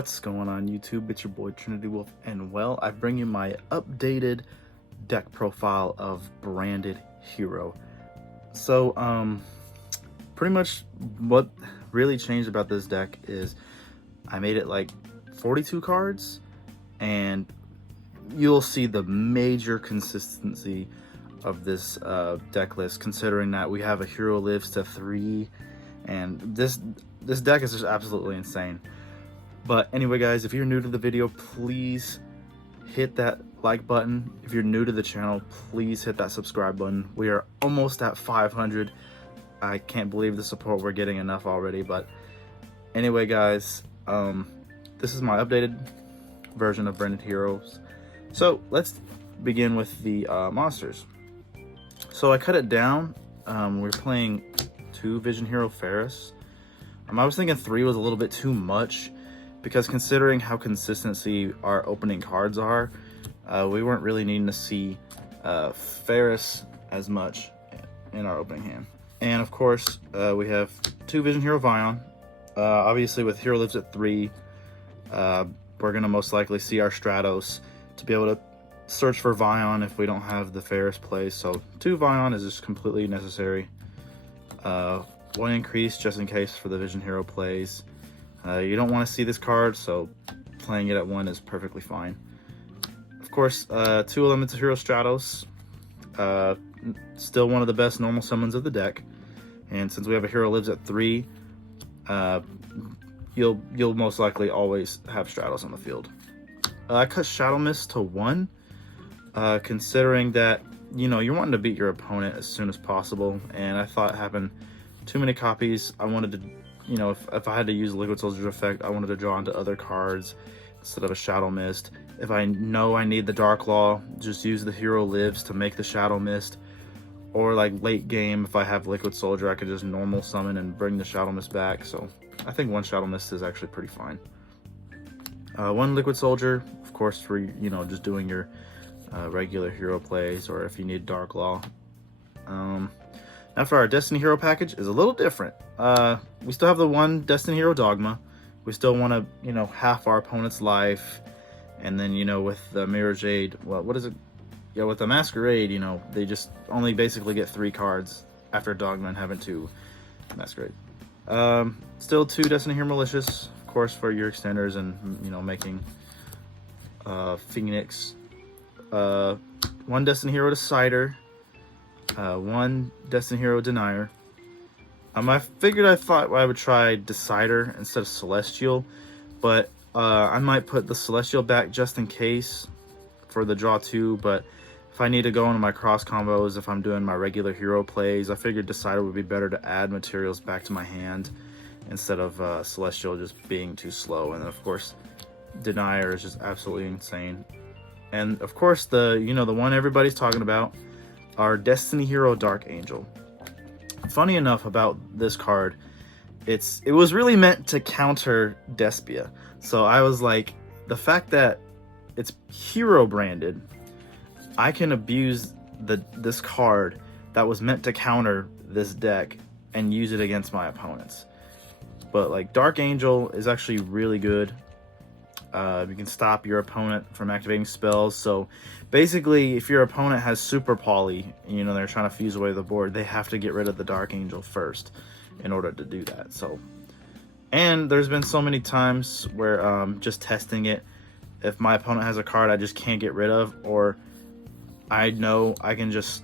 What's going on YouTube? It's your boy Trinity Wolf, and well, I bring you my updated deck profile of branded hero. So pretty much what really changed about this deck is I made it like 42 cards, and you'll see the major consistency of this deck list, considering that we have a hero lives to 3, and this deck is just absolutely insane. But anyway guys, if you're new to the video, please hit that like button. If you're new to the channel, please hit that subscribe button. We are almost at 500. I can't believe the support we're getting enough already. But anyway guys, this is my updated version of branded heroes. So let's begin with the monsters. So I cut it down. We're playing 2 Vision Hero Ferris. I was thinking 3 was a little bit too much, because considering how consistency our opening cards are, we weren't really needing to see Ferris as much in our opening hand. And of course, we have 2 Vision Hero Vion. Obviously with Hero Lives at 3, we're going to most likely see our Stratos to be able to search for Vion if we don't have the Ferris plays. So 2 Vion is just completely necessary. 1 increase just in case for the Vision Hero plays. You don't want to see this card, so playing it at 1 is perfectly fine. Of course, 2 Elemental Hero Stratos, still one of the best normal summons of the deck. And since we have a Hero Lives at 3, you'll most likely always have Stratos on the field. I cut Shadow Mist to 1, considering that, you know, you're wanting to beat your opponent as soon as possible, and I thought having too many copies, I wanted to, you know, if I had to use Liquid Soldier's effect, I wanted to draw into other cards instead of a Shadow Mist. If I know I need the Dark Law, just use the Hero Lives to make the Shadow Mist. Or like late game, if I have Liquid Soldier, I could just normal summon and bring the Shadow Mist back. So I think 1 Shadow Mist is actually pretty fine. 1 Liquid Soldier, of course, for, you know, just doing your regular hero plays, or if you need Dark Law. Now for our Destiny Hero package is a little different. We still have the 1 Destiny Hero Dogma. We still want to, you know, half our opponent's life. And then, you know, with the Mirror Jade, well, what is it? Yeah, with the Masquerade, you know, they just only basically get 3 cards after Dogma and having 2 Masquerade. Still 2 Destiny Hero Malicious, of course, for your extenders and, you know, making Phoenix. 1 Destiny Hero Decider. 1 Destiny Hero Denier. I thought I would try Decider instead of Celestial, but I might put the Celestial back just in case for the draw 2, but if I need to go into my cross combos, if I'm doing my regular hero plays, I figured Decider would be better to add materials back to my hand instead of Celestial just being too slow. And then of course, Denier is just absolutely insane. And of course, the one everybody's talking about, our Destiny Hero Dark Angel. Funny enough about this card, it was really meant to counter Despian. So I was like, the fact that it's hero branded, I can abuse this card that was meant to counter this deck and use it against my opponents. But like, Dark Angel is actually really good. You can stop your opponent from activating spells. So basically, if your opponent has Super Poly, you know, they're trying to fuse away the board, they have to get rid of the Dark Angel first in order to do that. So, and there's been so many times where just testing it, if my opponent has a card I just can't get rid of, or I know I can just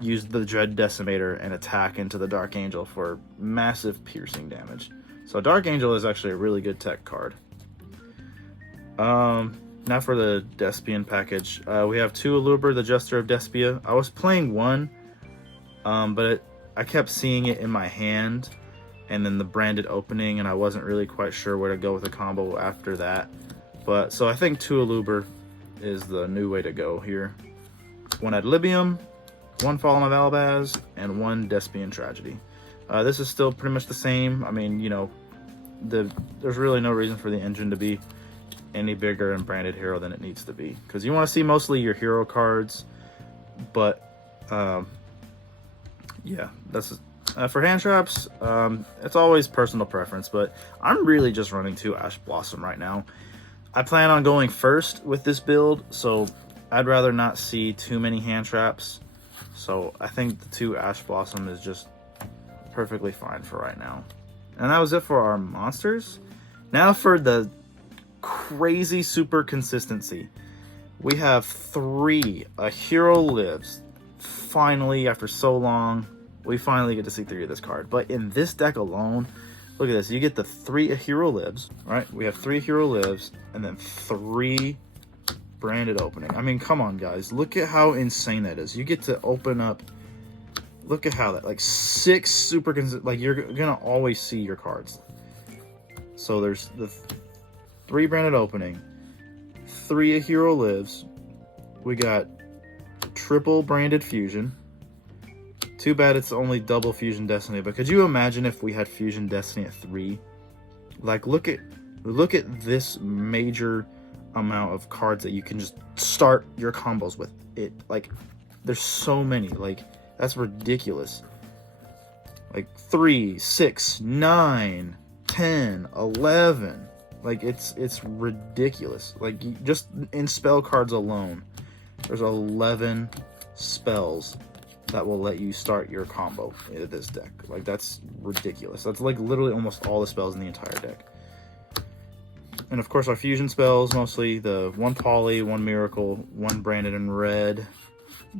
use the Dread Decimator and attack into the Dark Angel for massive piercing damage. So Dark Angel is actually a really good tech card. Now for the Despian package, we have 2 Aluber, the Jester of Despian. I was playing 1, but I kept seeing it in my hand and then the branded opening, and I wasn't really quite sure where to go with the combo after that. But so I think 2 Aluber is the new way to go here. 1 Ad Libium, 1 Fallen of Albaz, and 1 Despian Tragedy. This is still pretty much the same. I mean, you know, there's really no reason for the engine to be any bigger in branded hero than it needs to be, because you want to see mostly your hero cards. But yeah, For hand traps, it's always personal preference, but I'm really just running 2 Ash Blossom right now. I plan on going first with this build, so I'd rather not see too many hand traps. So I think the 2 Ash Blossom is just perfectly fine for right now. And that was it for our monsters. Now for the crazy super consistency. We have 3. A hero lives. Finally, after so long, we finally get to see 3 of this card. But in this deck alone, look at this. You get the 3 A Hero Lives, right? We have 3 Hero Lives and then 3 branded opening. I mean, come on, guys. Look at how insane that is. You get to open up. Look at how that, like 6 super, like you're gonna always see your cards. So there's the 3 branded opening, 3 A Hero Lives. We got triple branded fusion. Too bad it's only double Fusion Destiny, but could you imagine if we had Fusion Destiny at 3? Like, look at this major amount of cards that you can just start your combos with. It, like, there's so many, like, that's ridiculous. Like 3, 6, 9, 10, 11. Like, it's ridiculous. Like, just in spell cards alone, there's 11 spells that will let you start your combo in this deck. Like, that's ridiculous. That's like literally almost all the spells in the entire deck. And of course our fusion spells, mostly the 1 Poly, 1 Miracle, 1 Branded in red.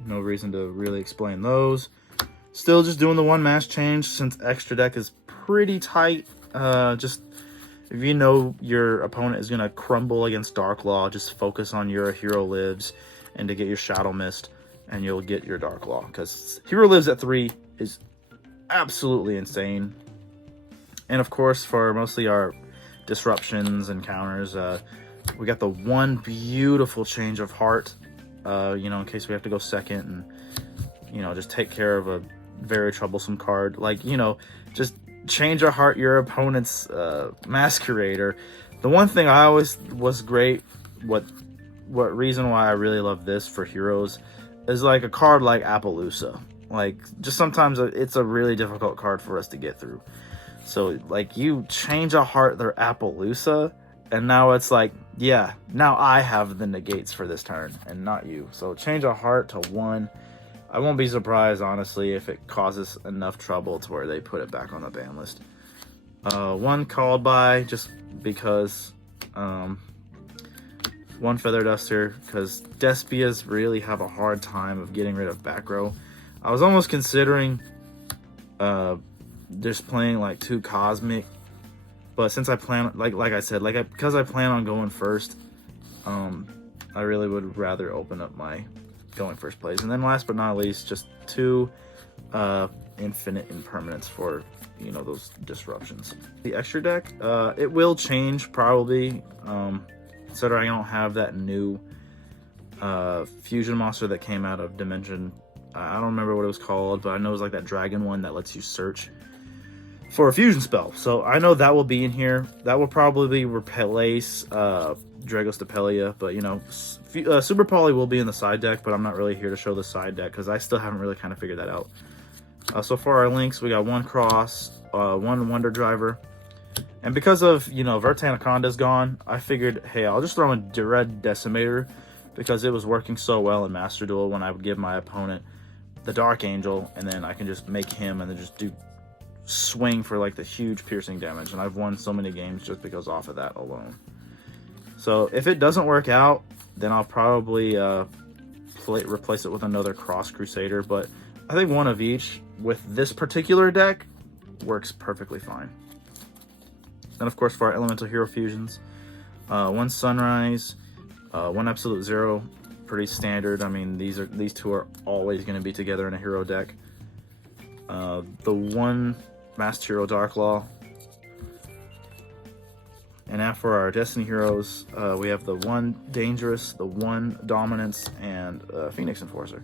No reason to really explain those. Still just doing the 1 mass change since extra deck is pretty tight. Just if you know your opponent is gonna crumble against Dark Law, just focus on your Hero Lives and to get your Shadow Mist, and you'll get your Dark Law, because Hero Lives at 3 is absolutely insane. And of course, for mostly our disruptions and counters, we got the 1 beautiful change of heart, you know, in case we have to go second and, you know, just take care of a very troublesome card. Like, you know, just change a heart your opponent's Masquerader. The one thing I always was great, what reason why I really love this for heroes, is like a card like Appaloosa. Like, just sometimes it's a really difficult card for us to get through. So, like, you change a heart their Appaloosa, and now it's like, yeah, now I have the negates for this turn, and not you. So, change a heart to 1. I won't be surprised, honestly, if it causes enough trouble to where they put it back on the ban list. 1 Called By, just because... 1 Feather Duster, because Despias really have a hard time of getting rid of back row. I was almost considering just playing like 2 Cosmic, but since I plan, like I said, because I plan on going first, I really would rather open up my going first plays. And then last but not least, just 2 Infinite Impermanence for, you know, those disruptions. The extra deck, it will change probably. Considering I don't have that new fusion monster that came out of Dimension. I don't remember what it was called, but I know it was like that dragon one that lets you search for a fusion spell. So I know that will be in here. That will probably replace Dragostapelia, but you know, Super Poly will be in the side deck, but I'm not really here to show the side deck because I still haven't really kind of figured that out. So for our links, we got 1 Cross, 1 Wonder Driver. And because of, you know, Vertanaconda's gone, I figured, hey, I'll just throw in Red Decimator, because it was working so well in Master Duel when I would give my opponent the Dark Angel, and then I can just make him and then just do swing for like the huge piercing damage. And I've won so many games just because off of that alone. So if it doesn't work out, then I'll probably replace it with another Cross Crusader. But I think 1 of each with this particular deck works perfectly fine. Then, of course, for our Elemental Hero Fusions, 1 Sunrise, 1 Absolute Zero, pretty standard. I mean, these 2 are always going to be together in a hero deck. The 1 Masked Hero Darklaw. And now for our Destiny Heroes, we have the 1 Dangerous, the 1 Dominance, and Phoenix Enforcer.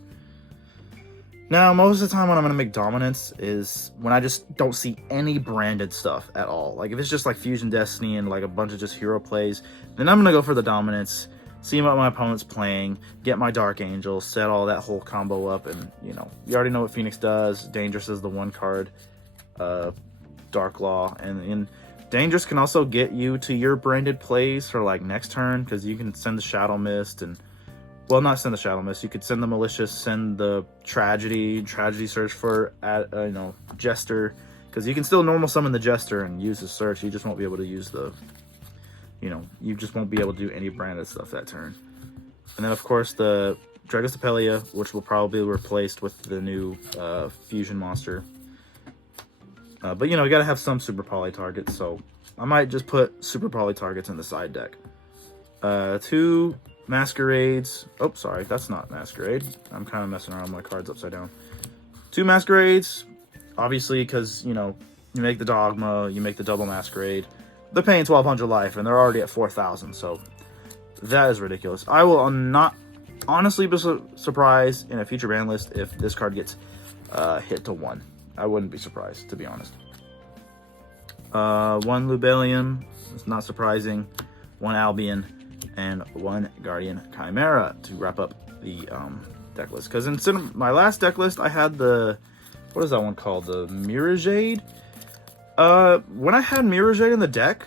Now, most of the time when I'm going to make Dominance is when I just don't see any branded stuff at all. Like, if it's just like Fusion Destiny and like a bunch of just hero plays, then I'm going to go for the Dominance, see what my opponent's playing, get my Dark Angel, set all that whole combo up, and, you know, you already know what Phoenix does. Dangerous is the 1 card Dark Law, and Dangerous can also get you to your branded plays for like next turn, because you can send the Shadow Mist, and well, not send the Shadow Mist, you could send the Malicious, send the Tragedy Search for Jester, because you can still normal summon the Jester and use the search. You just won't be able to use the, you just won't be able to do any branded stuff that turn. And then of course the Dragostapelia, which will probably be replaced with the new fusion monster. But you gotta have some super poly targets, so I might just put super poly targets in the side deck. 2 Masquerades. Oh, sorry, that's not Masquerade. I'm kind of messing around with my cards upside down. 2 Masquerades, obviously, because you make the Dogma, you make the double Masquerade. They're paying 1,200 life, and they're already at 4,000, so that is ridiculous. I will not honestly be surprised in a future ban list if this card gets hit to 1. I wouldn't be surprised, to be honest. 1 Lubellium, it's not surprising. 1 Albion, and 1 Guardian Chimera to wrap up the deck list. Because instead of my last deck list, I had the, what is that one called? The Mirajade. When I had Mirajade in the deck,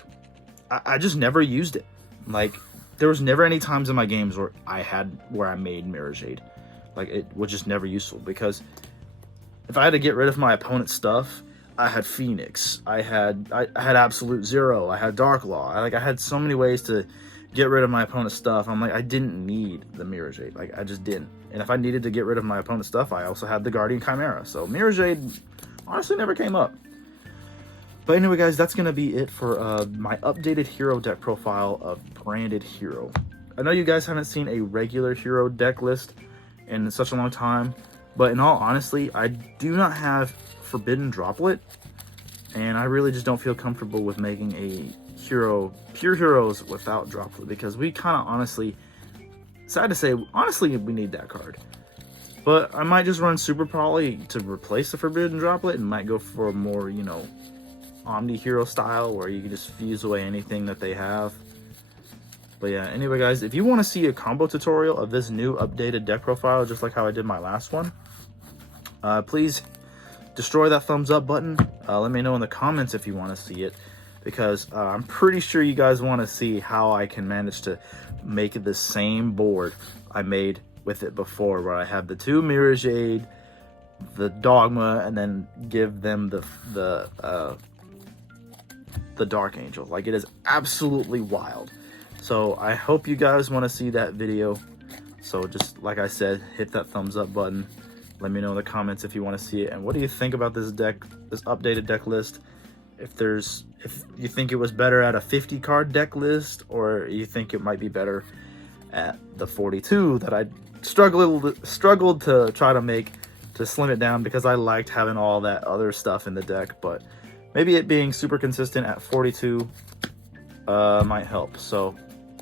I just never used it. Like, there was never any times in my games where I made Mirajade. Like, it was just never useful, because if I had to get rid of my opponent's stuff, I had Phoenix, I had Absolute Zero, I had Dark Law. I had so many ways to get rid of my opponent's stuff. I'm like, I didn't need the Mirajade. Like, I just didn't. And if I needed to get rid of my opponent's stuff, I also had the Guardian Chimera. So Mirajade honestly never came up. But anyway, guys, that's going to be it for my updated hero deck profile of Branded Hero. I know you guys haven't seen a regular hero deck list in such a long time, but in all honesty, I do not have Forbidden Droplet, and I really just don't feel comfortable with making a hero, pure heroes without Droplet, because we kind of honestly, sad to say, honestly, we need that card. But I might just run Super Poly to replace the Forbidden Droplet, and might go for a more, Omni Hero style, where you can just fuse away anything that they have. But yeah, anyway, guys, if you want to see a combo tutorial of this new updated deck profile, just like how I did my last one, please destroy that thumbs up button. Let me know in the comments if you want to see it, because I'm pretty sure you guys want to see how I can manage to make the same board I made with it before, where I have the 2 Mirajade, the Dogma, and then give them the Dark Angel. Like, it is absolutely wild. So I hope you guys want to see that video. So just like I said, hit that thumbs up button. Let me know in the comments if you want to see it, and what do you think about this deck, this updated deck list. If you think it was better at a 50 card deck list, or you think it might be better at the 42 that I struggled to try to make, to slim it down, because I liked having all that other stuff in the deck. But maybe it being super consistent at 42 might help. So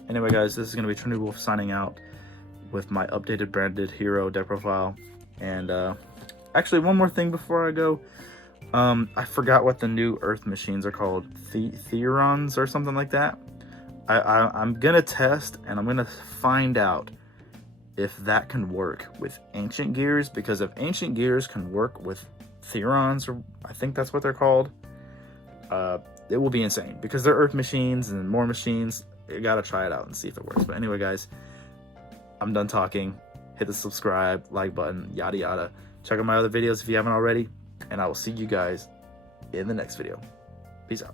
anyway, guys, this is going to be Trinity Wolf signing out with my updated Branded Hero deck profile. And actually, one more thing before I go. I forgot what the new Earth machines are called. Theorons or something like that. I'm going to test, and I'm going to find out if that can work with Ancient Gears. Because if Ancient Gears can work with Theorons, or I think that's what they're called, it will be insane. Because they're Earth machines and more machines. You got to try it out and see if it works. But anyway, guys, I'm done talking. Hit the subscribe, like button, yada yada. Check out my other videos if you haven't already, and I will see you guys in the next video. Peace out.